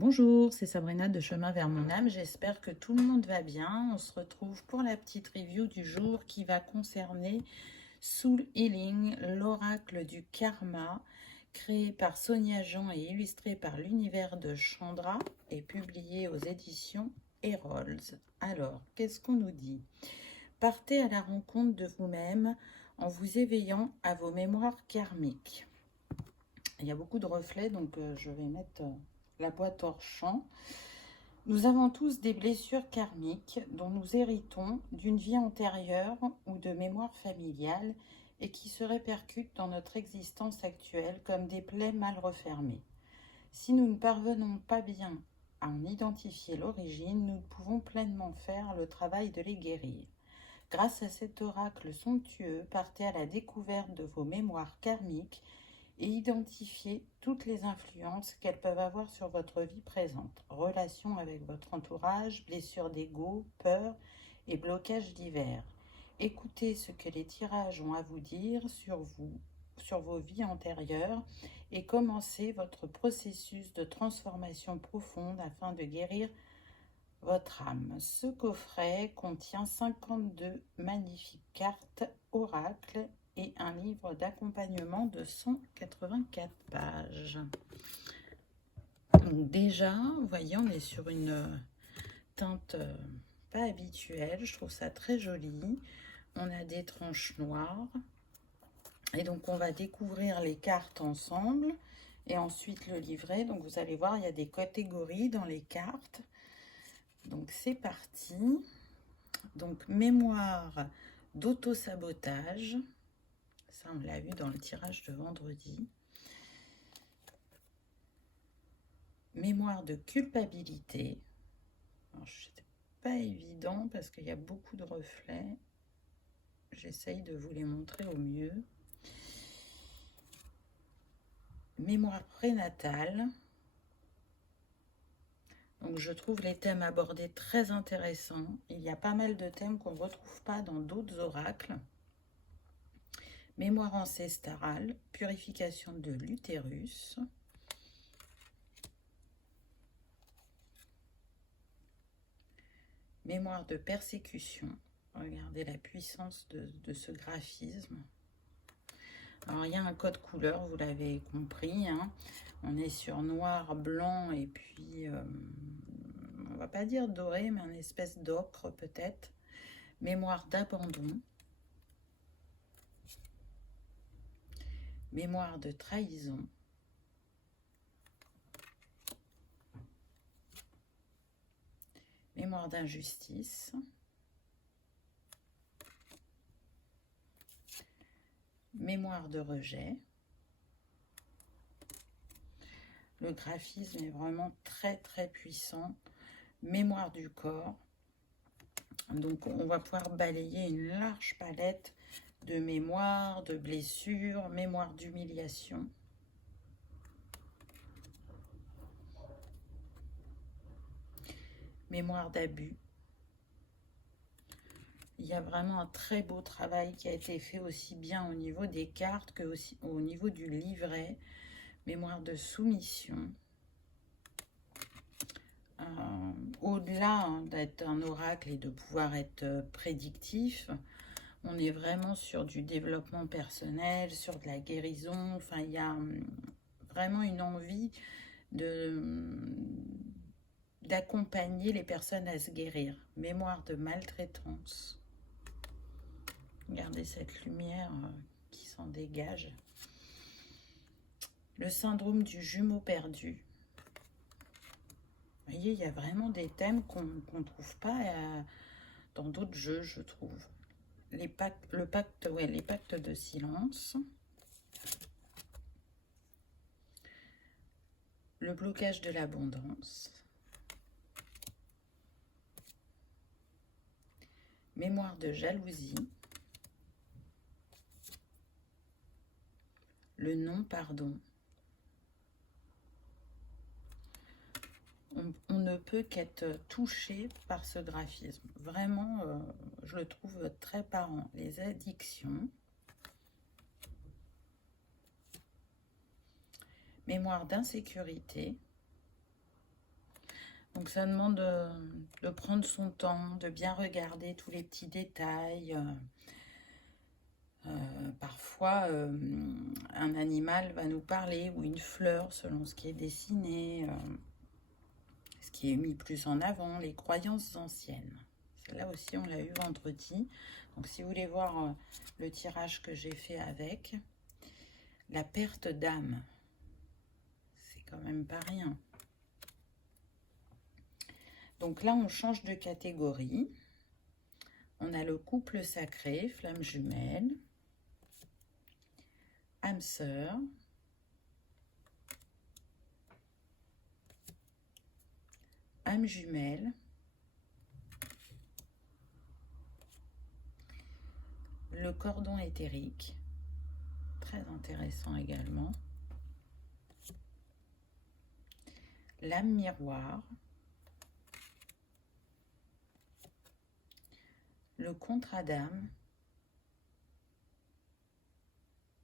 Bonjour, c'est Sabrina de Chemin vers mon âme. J'espère que tout le monde va bien. On se retrouve pour la petite review du jour qui va concerner Soul Healing, l'oracle du karma, créé par Sonia Jean et illustré par l'univers de Chandra et publié aux éditions Errols. Alors, qu'est-ce qu'on nous dit? Partez à la rencontre de vous-même en vous éveillant à vos mémoires karmiques. Il y a beaucoup de reflets, donc je vais mettre la boîte hors champ. Nous avons tous des blessures karmiques dont nous héritons d'une vie antérieure ou de mémoire familiale et qui se répercutent dans notre existence actuelle comme des plaies mal refermées. Si nous ne parvenons pas bien à en identifier l'origine, nous pouvons pleinement faire le travail de les guérir. Grâce à cet oracle somptueux, partez à la découverte de vos mémoires karmiques et identifier toutes les influences qu'elles peuvent avoir sur votre vie présente, relations avec votre entourage, blessures d'ego, peurs et blocages divers. Écoutez ce que les tirages ont à vous dire sur vous, sur vos vies antérieures et commencez votre processus de transformation profonde afin de guérir votre âme. Ce coffret contient 52 magnifiques cartes oracles et un livre d'accompagnement de 184 pages. Donc déjà, vous voyez, on est sur une teinte pas habituelle. Je trouve ça très joli. On a des tranches noires. Et donc, on va découvrir les cartes ensemble et ensuite le livret. Donc, vous allez voir, il y a des catégories dans les cartes. Donc, c'est parti. Donc, mémoire d'auto-sabotage. Ça, on l'a vu dans le tirage de vendredi. Mémoire de culpabilité. C'est pas évident parce qu'il y a beaucoup de reflets. J'essaye de vous les montrer au mieux. Mémoire prénatale. Donc, je trouve les thèmes abordés très intéressants. Il y a pas mal de thèmes qu'on ne retrouve pas dans d'autres oracles. Mémoire ancestrale, purification de l'utérus. Mémoire de persécution. Regardez la puissance de ce graphisme. Alors, il y a un code couleur, vous l'avez compris. Hein. On est sur noir, blanc et puis, on va pas dire doré, mais une espèce d'ocre peut-être. Mémoire d'abandon. Mémoire de trahison. Mémoire d'injustice. Mémoire de rejet. Le graphisme est vraiment très très puissant. Mémoire du corps. Donc on va pouvoir balayer une large palette de mémoire, de blessures, mémoire d'humiliation. Mémoire d'abus. Il y a vraiment un très beau travail qui a été fait aussi bien au niveau des cartes que aussi au niveau du livret. Mémoire de soumission. Au-delà d'être un oracle et de pouvoir être prédictif, on est vraiment sur du développement personnel, sur de la guérison. Enfin, il y a vraiment une envie d'accompagner les personnes à se guérir. Mémoire de maltraitance. Regardez cette lumière qui s'en dégage. Le syndrome du jumeau perdu. Vous voyez, il y a vraiment des thèmes qu'on ne trouve pas dans d'autres jeux, je trouve. Les pactes de silence. Le blocage de l'abondance. Mémoire de jalousie. Le non-pardon. On ne peut qu'être touché par ce graphisme. Vraiment, je le trouve très parlant. Les addictions. Mémoire d'insécurité. Donc ça demande de prendre son temps, de bien regarder tous les petits détails. Parfois, un animal va nous parler, ou une fleur, selon ce qui est dessiné, ce qui est mis plus en avant, les croyances anciennes. Celle-là aussi, on l'a eu vendredi. Donc si vous voulez voir le tirage que j'ai fait avec, la perte d'âme, c'est quand même pas rien. Donc là, on change de catégorie. On a le couple sacré, flamme jumelle, âme sœur, âme jumelle, le cordon éthérique, très intéressant également, l'âme miroir, le contrat d'âme,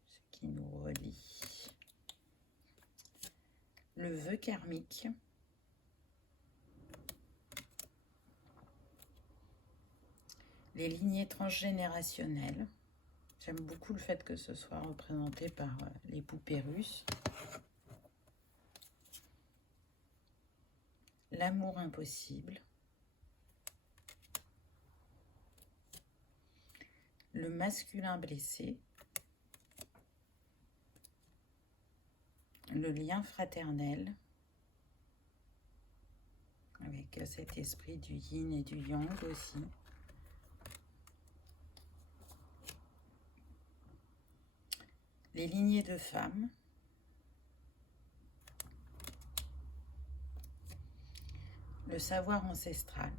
ce qui nous relie, le vœu karmique, les lignées transgénérationnelles. J'aime beaucoup le fait que ce soit représenté par les poupées russes. L'amour impossible. Le masculin blessé. Le lien fraternel. Avec cet esprit du yin et du yang aussi. Les lignées de femmes. Le savoir ancestral.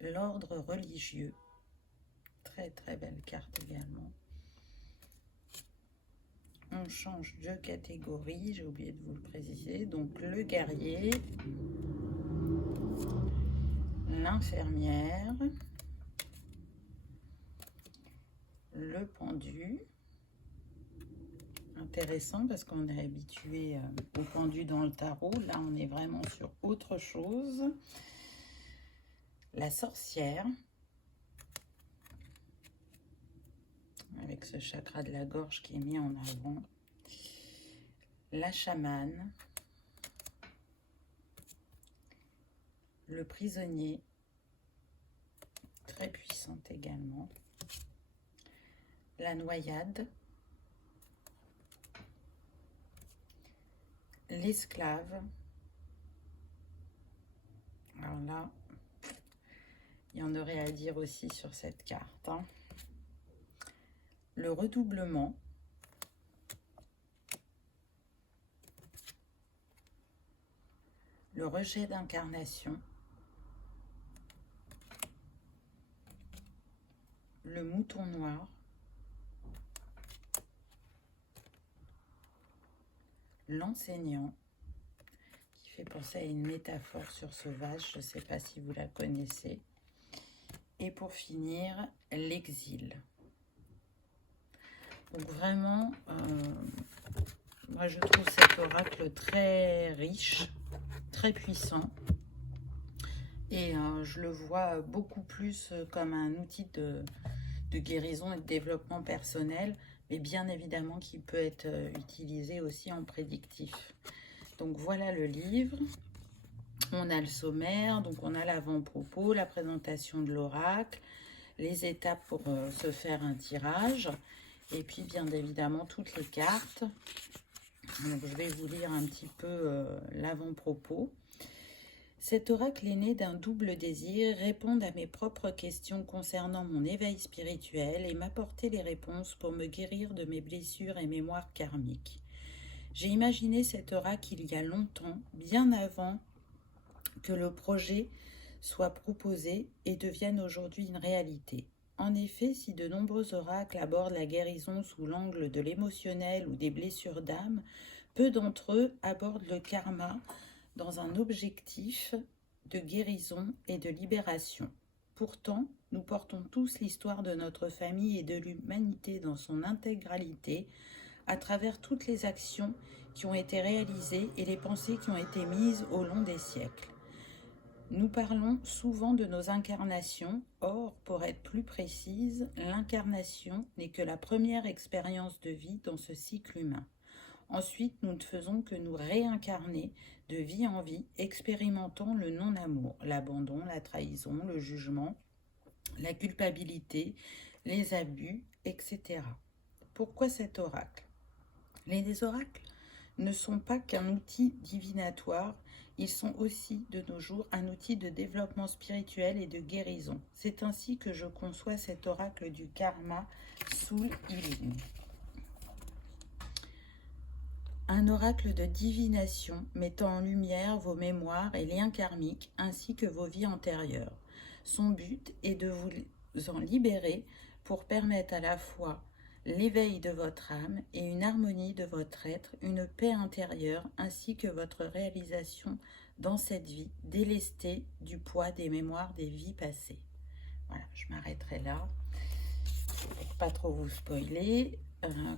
L'ordre religieux. Très très belle carte également. On change de catégorie, j'ai oublié de vous le préciser. Donc le guerrier, l'infirmière, le pendu. Intéressant parce qu'on est habitué au pendu dans le tarot. Là, on est vraiment sur autre chose. La sorcière, avec ce chakra de la gorge qui est mis en avant. La chamane, le prisonnier, très puissante également. La noyade, l'esclave. Alors là, il y en aurait à dire aussi sur cette carte. Hein. Le redoublement. Le rejet d'incarnation. Le mouton noir. L'enseignant, qui fait penser à une métaphore sur sauvage, je ne sais pas si vous la connaissez. Et pour finir, l'exil. Donc vraiment, moi je trouve cet oracle très riche, très puissant. Et je le vois beaucoup plus comme un outil de guérison et de développement personnel, mais bien évidemment qui peut être utilisé aussi en prédictif. Donc voilà le livre. On a le sommaire, donc on a l'avant-propos, la présentation de l'oracle, les étapes pour se faire un tirage, et puis bien évidemment toutes les cartes. Donc je vais vous lire un petit peu l'avant-propos. Cet oracle est né d'un double désir, répondre à mes propres questions concernant mon éveil spirituel et m'apporter les réponses pour me guérir de mes blessures et mémoires karmiques. J'ai imaginé cet oracle il y a longtemps, bien avant que le projet soit proposé et devienne aujourd'hui une réalité. En effet, si de nombreux oracles abordent la guérison sous l'angle de l'émotionnel ou des blessures d'âme, peu d'entre eux abordent le karma dans un objectif de guérison et de libération. Pourtant, nous portons tous l'histoire de notre famille et de l'humanité dans son intégralité à travers toutes les actions qui ont été réalisées et les pensées qui ont été mises au long des siècles. Nous parlons souvent de nos incarnations, or, pour être plus précise, l'incarnation n'est que la première expérience de vie dans ce cycle humain. Ensuite, nous ne faisons que nous réincarner de vie en vie, expérimentant le non-amour, l'abandon, la trahison, le jugement, la culpabilité, les abus, etc. Pourquoi cet oracle? Les oracles ne sont pas qu'un outil divinatoire, ils sont aussi, de nos jours, un outil de développement spirituel et de guérison. C'est ainsi que je conçois cet oracle du karma Soul Healing. Un oracle de divination mettant en lumière vos mémoires et liens karmiques ainsi que vos vies antérieures. Son but est de vous en libérer pour permettre à la fois l'éveil de votre âme et une harmonie de votre être, une paix intérieure ainsi que votre réalisation dans cette vie, délestée du poids des mémoires des vies passées. Voilà, je m'arrêterai là pour pas trop vous spoiler.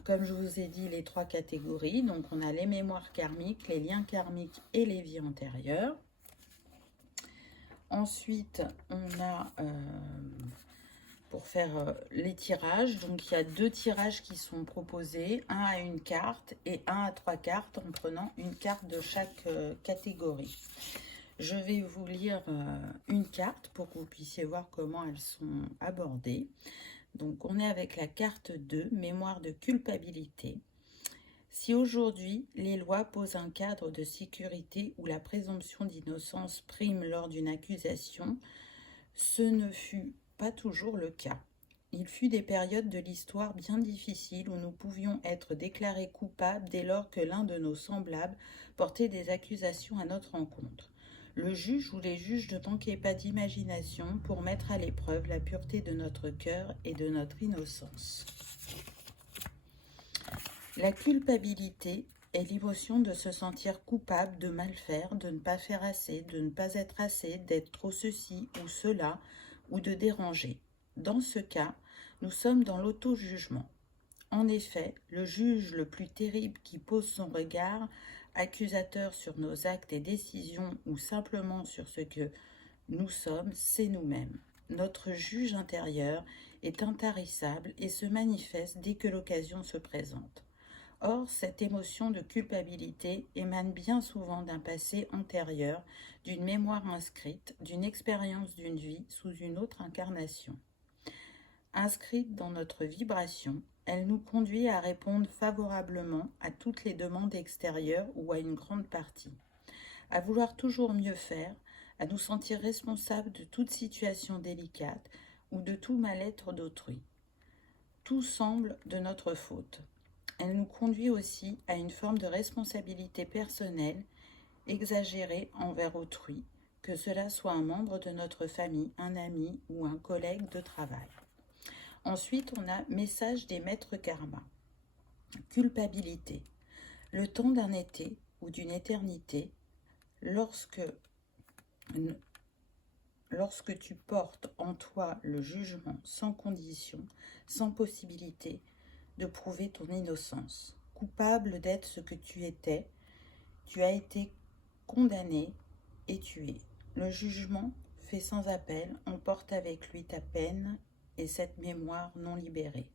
Comme je vous ai dit, les 3 catégories, donc on a les mémoires karmiques, les liens karmiques et les vies antérieures. Ensuite, on a, pour faire les tirages, donc il y a 2 tirages qui sont proposés, un à une carte et un à 3 cartes en prenant une carte de chaque catégorie. Je vais vous lire une carte pour que vous puissiez voir comment elles sont abordées. Donc, on est avec la carte 2, mémoire de culpabilité. Si aujourd'hui, les lois posent un cadre de sécurité où la présomption d'innocence prime lors d'une accusation, ce ne fut pas toujours le cas. Il fut des périodes de l'histoire bien difficiles où nous pouvions être déclarés coupables dès lors que l'un de nos semblables portait des accusations à notre encontre. Le juge ou les juges ne manquaient pas d'imagination pour mettre à l'épreuve la pureté de notre cœur et de notre innocence. La culpabilité est l'émotion de se sentir coupable de mal faire, de ne pas faire assez, de ne pas être assez, d'être trop ceci ou cela, ou de déranger. Dans ce cas, nous sommes dans l'auto-jugement. En effet, le juge le plus terrible qui pose son regard accusateur sur nos actes et décisions ou simplement sur ce que nous sommes, c'est nous-mêmes. Notre juge intérieur est intarissable et se manifeste dès que l'occasion se présente. Or, cette émotion de culpabilité émane bien souvent d'un passé antérieur, d'une mémoire inscrite, d'une expérience d'une vie sous une autre incarnation. Inscrite dans notre vibration, elle nous conduit à répondre favorablement à toutes les demandes extérieures ou à une grande partie, à vouloir toujours mieux faire, à nous sentir responsables de toute situation délicate ou de tout mal-être d'autrui. Tout semble de notre faute. Elle nous conduit aussi à une forme de responsabilité personnelle exagérée envers autrui, que cela soit un membre de notre famille, un ami ou un collègue de travail. Ensuite, on a message des maîtres karma. Culpabilité. Le temps d'un été ou d'une éternité, lorsque tu portes en toi le jugement sans condition, sans possibilité de prouver ton innocence. Coupable d'être ce que tu étais, tu as été condamné et tué. Le jugement, fait sans appel, emporte avec lui ta peine et cette mémoire non libérée.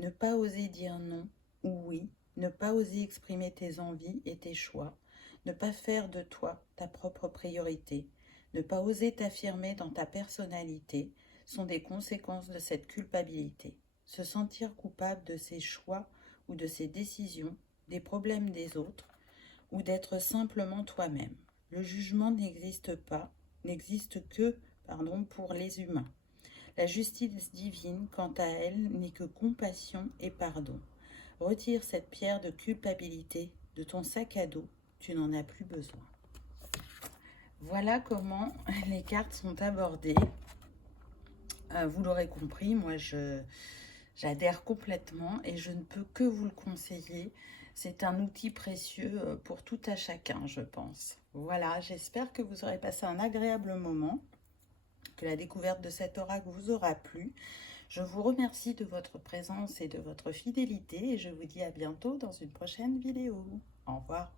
Ne pas oser dire non ou oui, ne pas oser exprimer tes envies et tes choix, ne pas faire de toi ta propre priorité, ne pas oser t'affirmer dans ta personnalité sont des conséquences de cette culpabilité. Se sentir coupable de ses choix ou de ses décisions, des problèmes des autres, ou d'être simplement toi-même. Le jugement n'existe que pour les humains. La justice divine, quant à elle, n'est que compassion et pardon. Retire cette pierre de culpabilité de ton sac à dos, tu n'en as plus besoin. Voilà comment les cartes sont abordées. Vous l'aurez compris, moi j'adhère complètement et je ne peux que vous le conseiller. C'est un outil précieux pour tout à chacun, je pense. Voilà, j'espère que vous aurez passé un agréable moment, que la découverte de cet oracle vous aura plu. Je vous remercie de votre présence et de votre fidélité et je vous dis à bientôt dans une prochaine vidéo. Au revoir.